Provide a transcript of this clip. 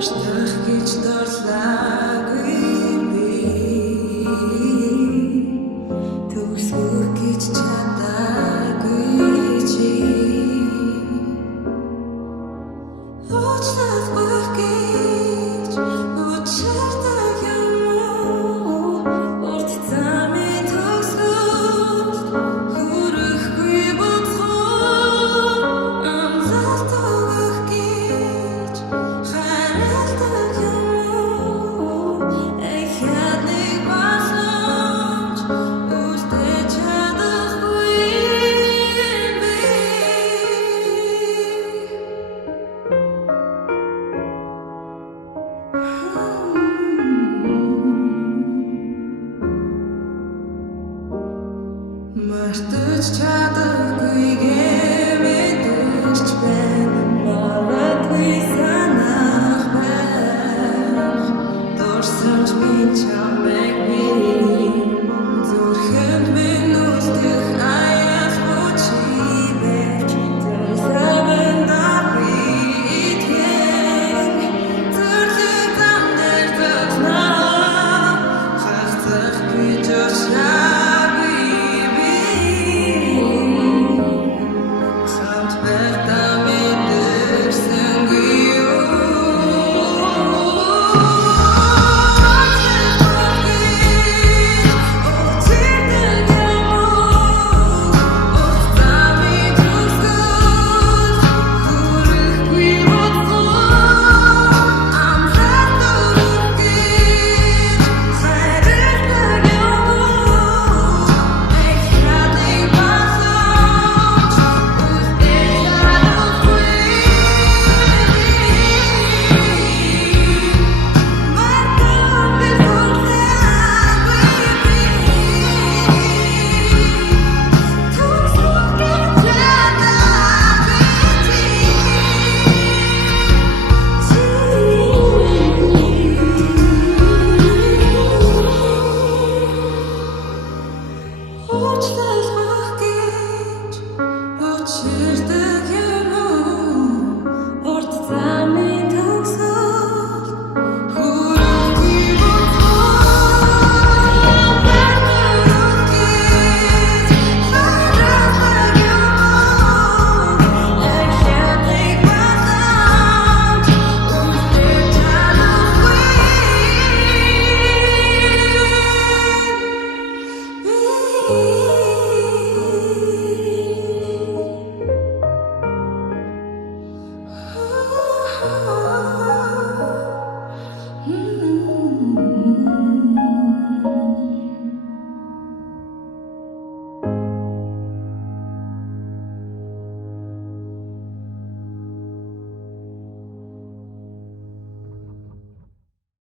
Маршдах гэж дурлаагүй би төгсгөх гэж чадаагүй чи уучлахгүй гэж учирдаг юм уу урт замын төгсгөл хүрэхгүй бодхоор амлалт өгөх гэж хайрладаг юм уу эхяд нэг басамж үлдээж чадахгүй би мартаж чадахгүйгээ мэдэрч байна магадгүй санах байх дурсамж би чамайг бий зүрхэнд минь үлдэх аяс бүчи байж тэсавэн дапи итгэн зүрхэг амдэр төгснөө хахцах гэж очраагүй би хамт байхдаа мэдэрсэнгүй юу Учирдаг юм уу урт замын төгсгөл хүрэхгүй бодхоор амлалт өгөх гэж хайрладаг юм уу эхяд нэг басамж үлдээж чадахгүй би